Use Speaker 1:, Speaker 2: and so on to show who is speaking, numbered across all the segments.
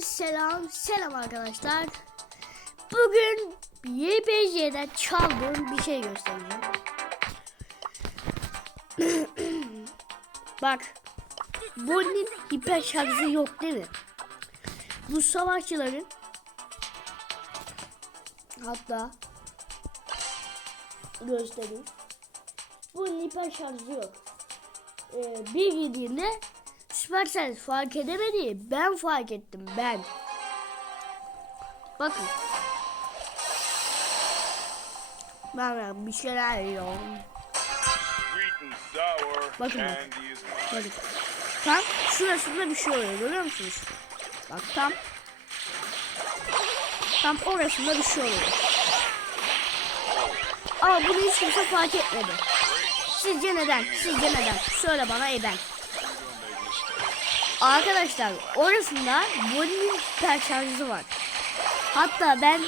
Speaker 1: selam, selam arkadaşlar. Bugün YPJ'den çaldığım bir şey göstereceğim. Bak, bunun hiper şarjı yok değil mi? Bu savaşçıların hatta göstereyim. Bunun hiper şarjı yok. Ee, bir Supercell fark edemedi. Ben fark ettim ben. Bakın. Ben ben bir şeyler yiyorum. Bakın bak. Bakın. Tam şurasında bir şey oluyor görüyor musunuz? Bak tam. Tam orasında bir şey oluyor. Ama bunu hiç kimse fark etmedi. Sizce neden? Sizce neden? Söyle bana Eden. Arkadaşlar orasında Bonnie'nin hiper şarjı var. Hatta ben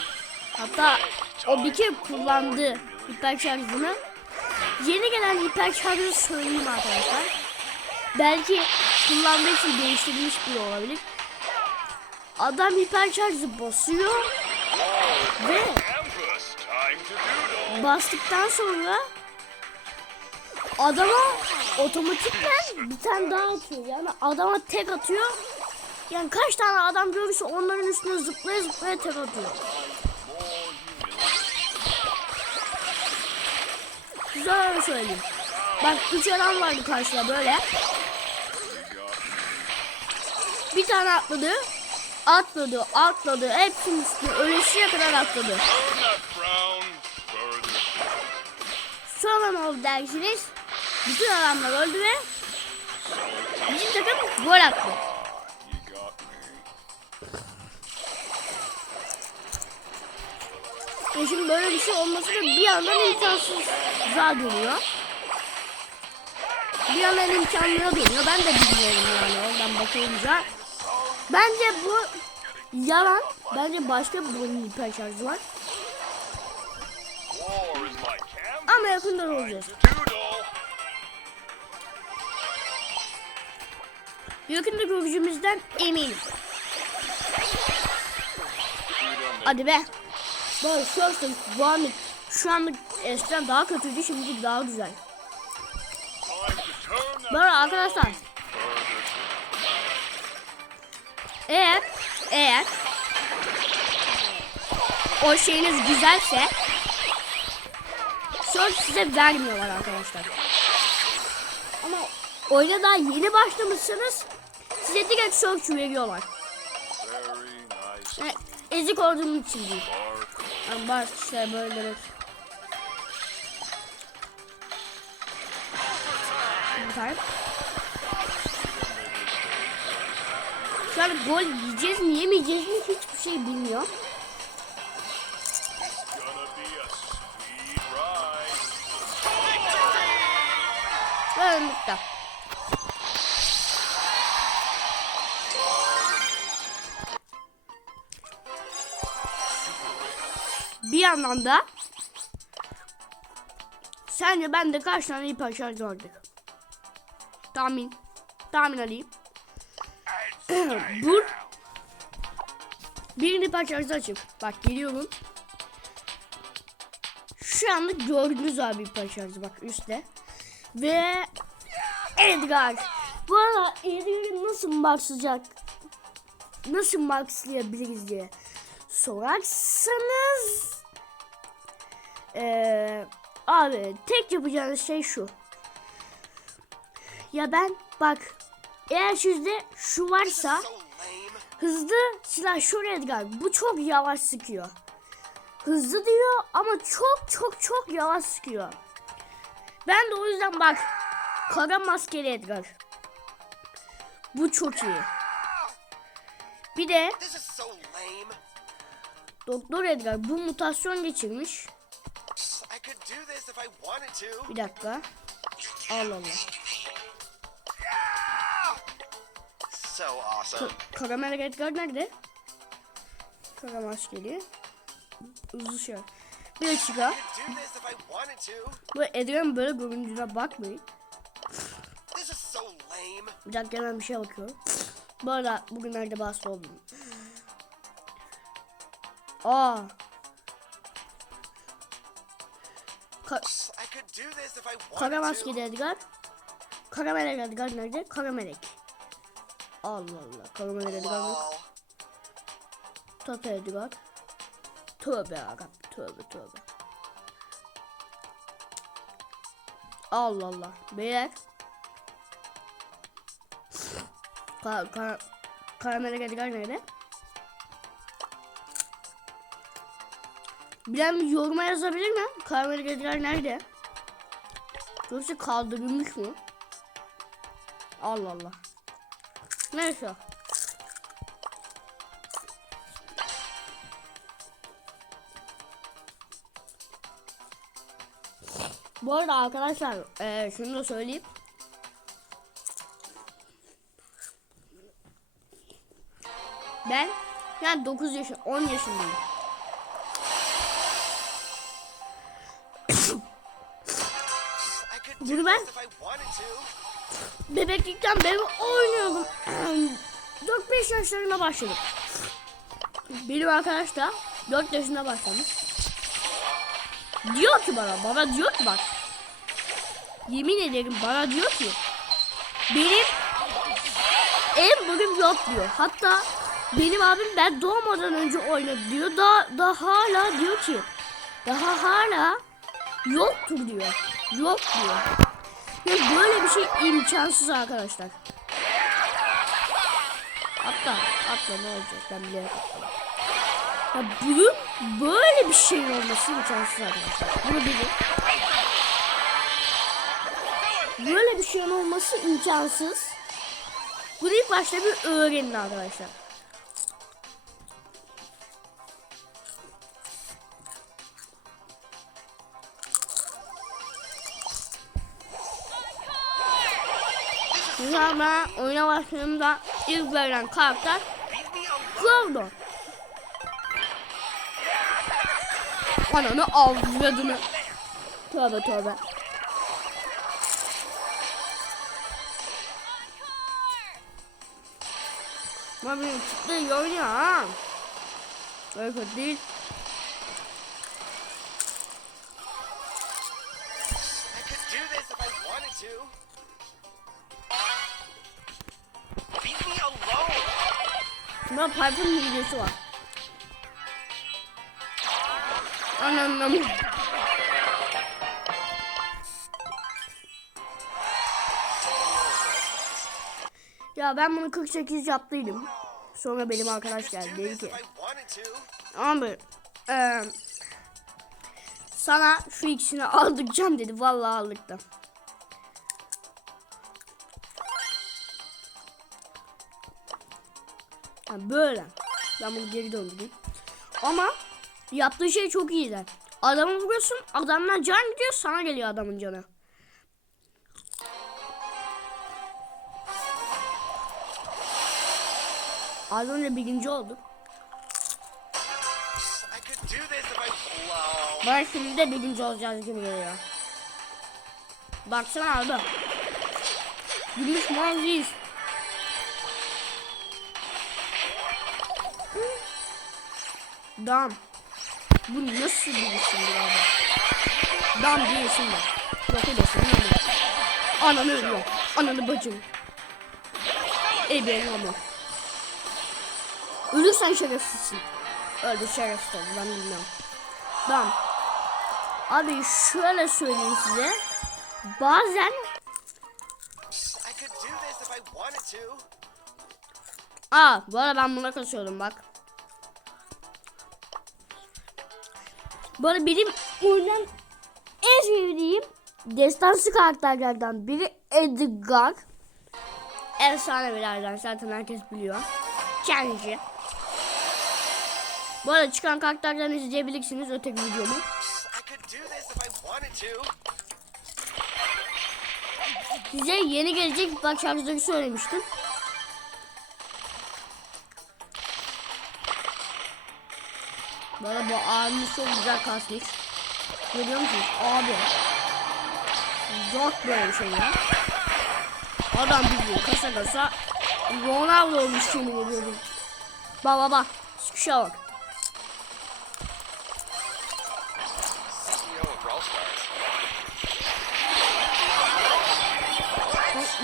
Speaker 1: hatta o bir kere kullandığı hiper şarjını yeni gelen hiper şarjı söyleyeyim arkadaşlar. Belki kullandığı için değiştirilmiş bile olabilir. Adam hiper şarjı basıyor ve bastıktan sonra adama otomatikten bir tane daha atıyor. Yani adama tek atıyor. Yani kaç tane adam görürse onların üstüne zıplaya zıplaya tek atıyor. Güzel öyle söyleyeyim. Bak üç adam vardı karşıda böyle. Bir tane atladı. Atladı, atladı. Hepsinin üstüne ölesiye kadar atladı. Sonra ne oldu dersiniz? Bütün adamlar öldü ve bizim takım gol attı.
Speaker 2: You got me.
Speaker 1: E şimdi böyle bir şey olması da bir yandan imkansızlığa dönüyor. Bir yandan imkanlığa dönüyor. Ben de bilmiyorum yani oradan bakınca. Bence bu yalan. Bence başka bir bunun hiper şarjı var. Ama yakında olacağız. Yakında görüşümüzden eminim. Hadi be. Böyle şöyle bu anlık şu anlık eskiden daha kötüydü şimdi daha güzel. Böyle arkadaşlar eğer eğer o şeyiniz güzelse söz size vermiyorlar arkadaşlar. Ama oyuna daha yeni başlamışsınız size direkt söz veriyorlar. Yani ezik olduğum için değil. Yani bazı kişiler böyle demek. Bir tane. Şu an gol yiyeceğiz mi yemeyeceğiz mi hiçbir şey bilmiyorum. Yandan da sence ben de kaç tane hiper şarj gördük? Tahmin. Tahmin alayım. Bu bir hiper şarjı açıp bak geliyorum. Şu anda gördünüz abi şarjı bak üstte. Ve Edgar. Bu arada Edgar'ı nasıl maxlayacak? Nasıl maxlayabiliriz diye sorarsanız ee, abi tek yapacağınız şey şu. Ya ben bak eğer sizde şu varsa hızlı silah şu Edgar bu çok yavaş sıkıyor. Hızlı diyor ama çok çok çok yavaş sıkıyor. Ben de o yüzden bak kara maskeli Edgar. Bu çok iyi. Bir de. Doktor Edgar bu mutasyon geçirmiş. Bir dakika. Allah Allah.
Speaker 3: So awesome.
Speaker 1: Ka- Karamel Edgar nerede? Kara maskeli. Hızlı şey. Bir dakika. Bu Edgar'ın böyle göründüğüne bakmayın. Bir dakika hemen bir şey bakıyorum. Bu arada bugünlerde bahsi oldum. Aa. Maskeli
Speaker 3: to.
Speaker 1: Edgar. Kara melek Edgar nerede? Kara melek. Allah Allah. Kara melek Edgar yok. Tata Edgar. Tövbe yarabbim. Tövbe tövbe. Allah Allah. Beyler. Ka ka Karamele Edgar nerede? Bilen yoruma yazabilir mi? Karamele Edgar nerede? Yoksa kaldırılmış mı? Allah Allah. Neyse. Bu arada arkadaşlar eee şunu da söyleyeyim. Ben yani 9 yaşın 10 yaşındayım.
Speaker 3: Do
Speaker 1: ben bebeklikten beri oynuyordum. 4-5 yaşlarına başladım. Benim arkadaş da 4 yaşında başlamış. Diyor ki bana, bana diyor ki bak. Yemin ederim bana diyor ki benim en bugün yok diyor. Hatta benim abim ben doğmadan önce oynadı diyor. Daha, daha hala diyor ki daha hala yoktur diyor. Yok diyor. Ya böyle bir şey imkansız arkadaşlar. Atla, atla ne olacak ben bile Ya bunun böyle bir şeyin olması imkansız arkadaşlar. Bunu bilin. Böyle bir şeyin olması imkansız. Bunu ilk başta bir öğrenin arkadaşlar. Güzel ben oyuna başladığımda ilk verilen karakter Gordon. Ananı avradını. Tövbe tövbe. Lan benim çıktı iyi oynuyor ha. Öyle değil. Piper'ın videosu var. Anam Ya ben bunu 48 yaptıydım. Sonra benim arkadaş geldi dedi ki. Abi eee, sana şu ikisini aldıracağım dedi. Vallahi aldırdım. Yani böyle. Ben bunu geri döndüreyim. Ama yaptığı şey çok iyiydi. Adamı vuruyorsun, adamdan can gidiyor, sana geliyor adamın canı. Az önce birinci olduk. Ben şimdi de birinci olacağız gibi geliyor. Baksana abi. Gümüş maviyiz. Dam. Bu nasıl bir isimdir abi? Dam diye isim var. Yok yok. Ananı ölüyor. Ananı bacım. Ey benim ama. Ölürsen şerefsizsin. Öldü şerefsiz oldu ben bilmiyorum. Dam. Abi şöyle söyleyeyim size. Bazen. Aa bu arada ben buna kasıyordum bak. Bu arada benim oyundan en sevdiğim destansı karakterlerden biri Edgar. Efsanevilerden zaten herkes biliyor. Kendisi. Bu arada çıkan karakterden izleyebilirsiniz öteki videomu. Size yeni gelecek bak şarkıları söylemiştim. Bana bu abimiz çok güzel kasmış. Görüyor musunuz? Abi. Yok böyle bir şey ya. Adam bildiğin kasa kasa Ronaldo olmuş seni veriyorum. Bak bak bak. Sıkışa bak.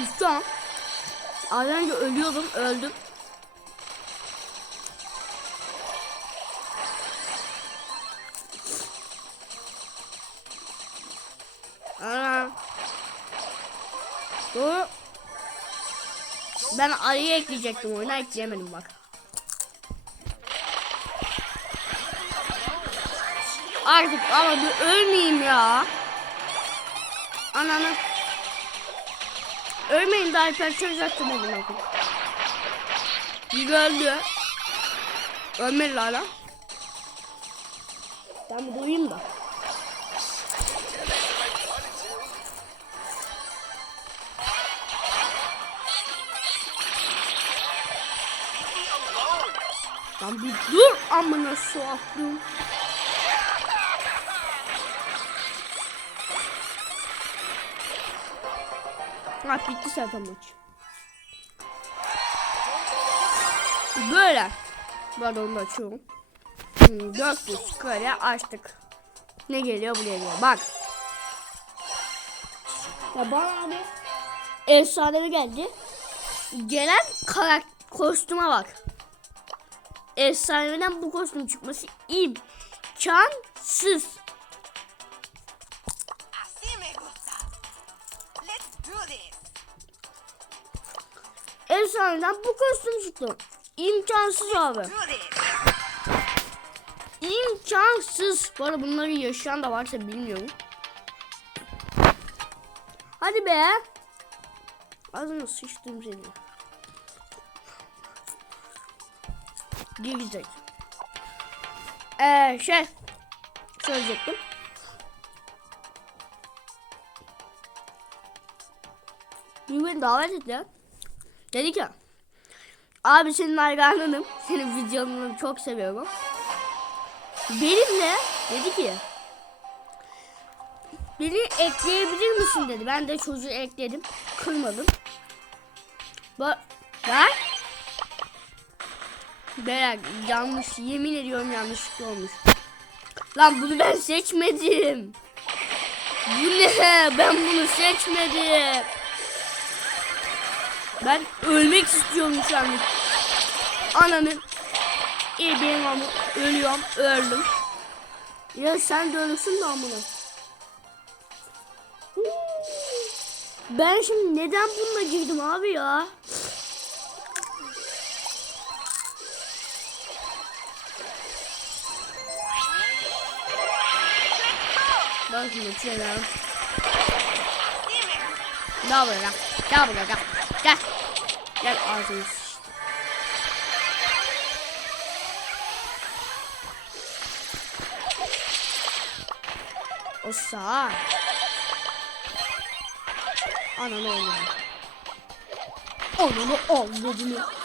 Speaker 1: Üstü Az önce ölüyordum, öldüm. Ben ayı ekleyecektim oyuna ekleyemedim bak. Artık ama bir ölmeyeyim ya. Ananı. Ölmeyin daha hiper çözacaktım onu bakın. Bir öldü. Ölmedi hala. Ben bir durayım da. Lan bir dur amına soğuklum. Ha bitti zaten maç. Böyle. Ben onu açıyorum. Hmm, 400 kare açtık. Ne geliyor buraya geliyor. Bak. Ya bana abi efsanevi geldi. Gelen karak kostüme bak. Efsaneviden bu kostüm çıkması imkansız. Efsaneden bu kostüm çıktı. İmkansız abi. İmkansız. Bu arada bunları yaşayan da varsa bilmiyorum. Hadi be. Ağzına sıçtım seni. Girecek. Ee, şey. Söyleyecektim. Bir beni davet etti. Dedi ki. Abi senin hayranınım. Senin videolarını çok seviyorum. Benimle dedi ki beni ekleyebilir misin dedi. Ben de çocuğu ekledim. Kırmadım. Bak ben Beyler yanlış yemin ediyorum yanlışlıkla olmuş. Lan bunu ben seçmedim. Bu ne? Ben bunu seçmedim. Ben ölmek istiyorum şu an. Ananın İyi benim ama ölüyorum öldüm. Ya sen de ölürsün de amına. Ben şimdi neden bununla girdim abi ya? Ben şimdi çevirelim. Gel buraya gel. Gel buraya gel. Gel. Gel ağzını sıçtı. O sağ. Ananı oğlum. Ananı avladını.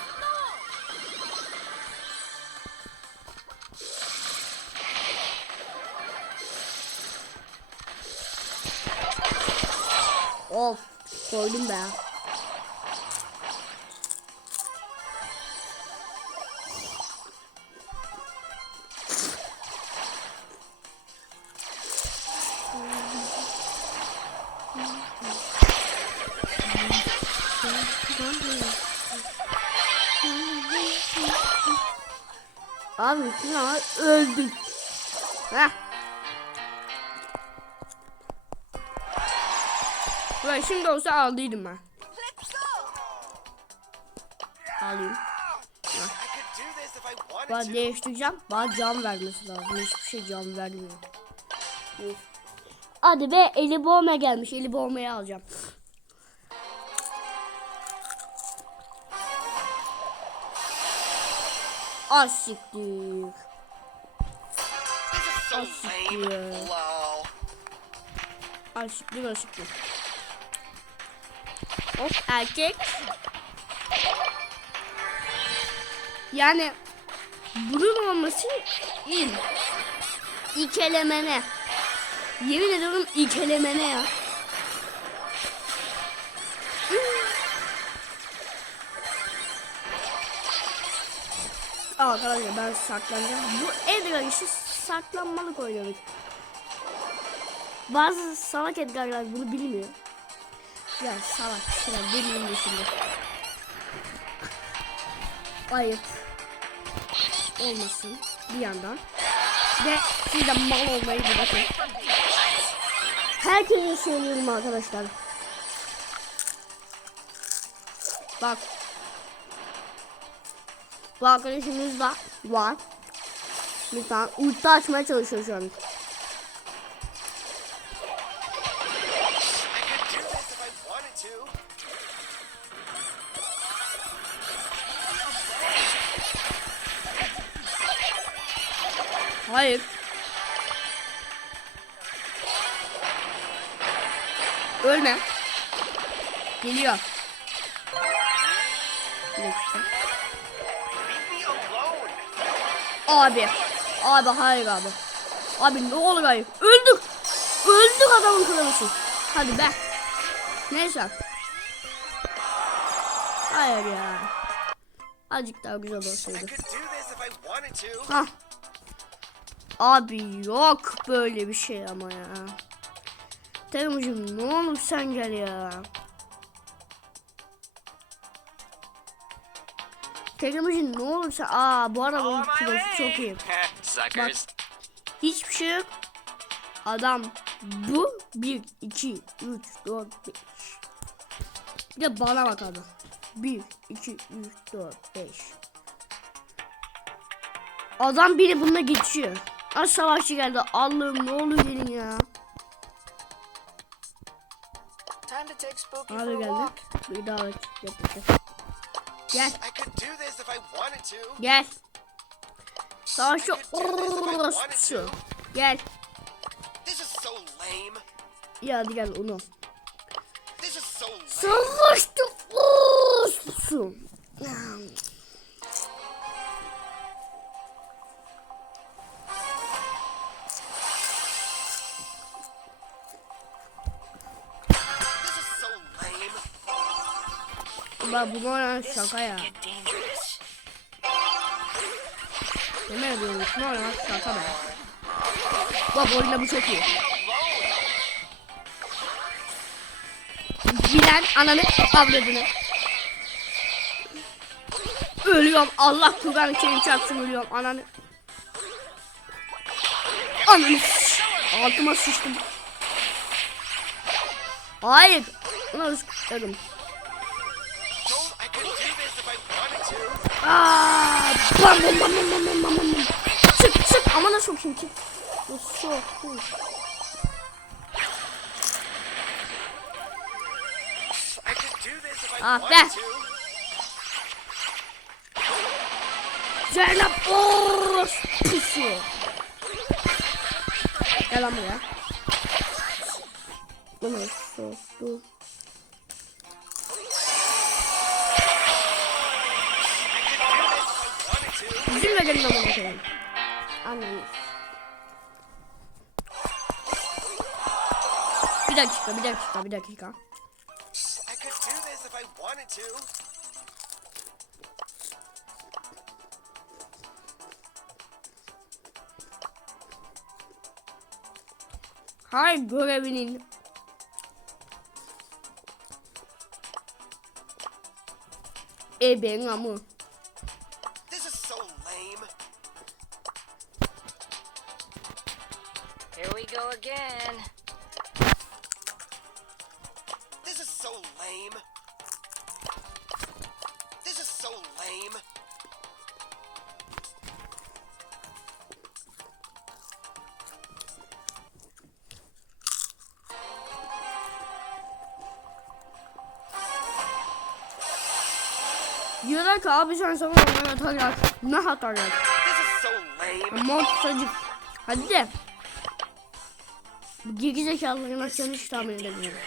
Speaker 1: Koydum be. Abi şuna öldük. Heh.
Speaker 3: Do this if I wanted
Speaker 1: Bana
Speaker 3: to.
Speaker 1: değiştireceğim. Bana can vermesi lazım. Hiçbir şey can vermiyor. Of. Hadi be eli boğma gelmiş. Eli boğmayı alacağım. Az siktir.
Speaker 3: This is
Speaker 1: Hop erkek. Yani bunun olması il. İkelemene. Yemin ediyorum ikelemene ya. Arkadaşlar ben saklanacağım. Bu Edgar işi saklanmalık oynadık. Bazı salak Edgar'lar bunu bilmiyor. Ya salak şeyler demeyeyim de şimdi. Ayıp. Olmasın bir yandan. Ve siz de mal olmayı bırakın. Herkese söylüyorum arkadaşlar. Bak. Bu arkadaşımız da var. Lütfen ulti açmaya çalışıyor şu an. Hayır. Ölme. Geliyor. Bir dakika. Abi. Abi hayır abi. Abi ne olur hayır. Öldük. Öldük adamın kılıcı. Hadi be. Neyse. Hayır ya. Azıcık daha güzel olsaydı. Hah. Abi yok böyle bir şey ama ya. Temucuğum ne olur sen gel ya. Temucuğum ne olur sen. Aa bu arada bunun kilosu çok iyi.
Speaker 3: Suckers.
Speaker 1: Hiçbir şey yok. Adam bu 1, 2, 3, 4, 5. Bir de bana bak adam. 1, 2, 3, 4, 5. Adam biri bununla geçiyor. Az savaşçı geldi. Allah'ım ne olur gelin ya. Abi geldi. Bir daha yapacağız. Gel. Gel. Savaşçı orası. Gel. İyi hadi gel onu. Savaşçı
Speaker 3: orası.
Speaker 1: Bak bunu oynayan şaka ya. Yemin ediyorum oynayan şaka be. Bak bu oyunda bu çok iyi. Giren ananı avradını. Ölüyorum Allah Kur'an-ı Kerim çarpsın ölüyorum ananı. Ananı Altıma sıçtım. Hayır. Ulan ıskaladım.
Speaker 3: Ah
Speaker 1: Aa, bam bam bam bam bam bam bam. Çık çık amına sokayım
Speaker 3: çık. Sok.
Speaker 1: Ah be. Zeynep Oros pusu. Gel lan buraya. Bunu sus dur. Ölmedim ben bunu koyayım. Şey. Anneniz. Bir dakika, bir dakika, bir dakika. Her görevinin Ebeğin amı. Abi sen sonra ne hata. Ne
Speaker 3: hata
Speaker 1: yap. Montajı. Hadi de. Bu geri zekalının açığını hiç tahmin edemiyorum.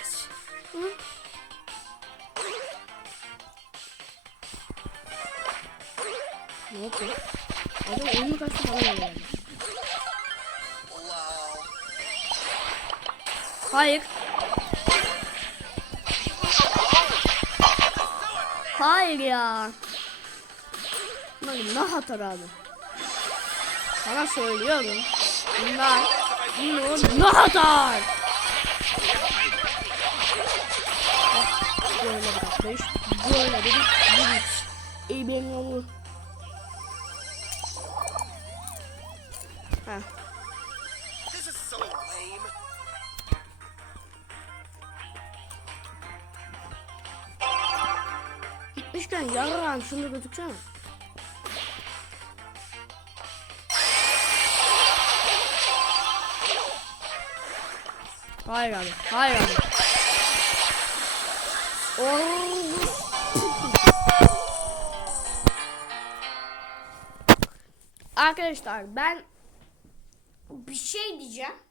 Speaker 1: Ne oldu? Adam oyunu kaçtı bana
Speaker 3: geliyor.
Speaker 1: Hayır. Hayır ya. Bunlar ne hatar abi? Sana söylüyorum. Bunlar bunlar ne hatar? Böyle bir atlayış. Böyle bir vuruş. İyi benim yolu. Ha. Gitmişken yararım şunu gözüksene. Hayır abi. Hayır abi. Arkadaşlar ben bir şey diyeceğim.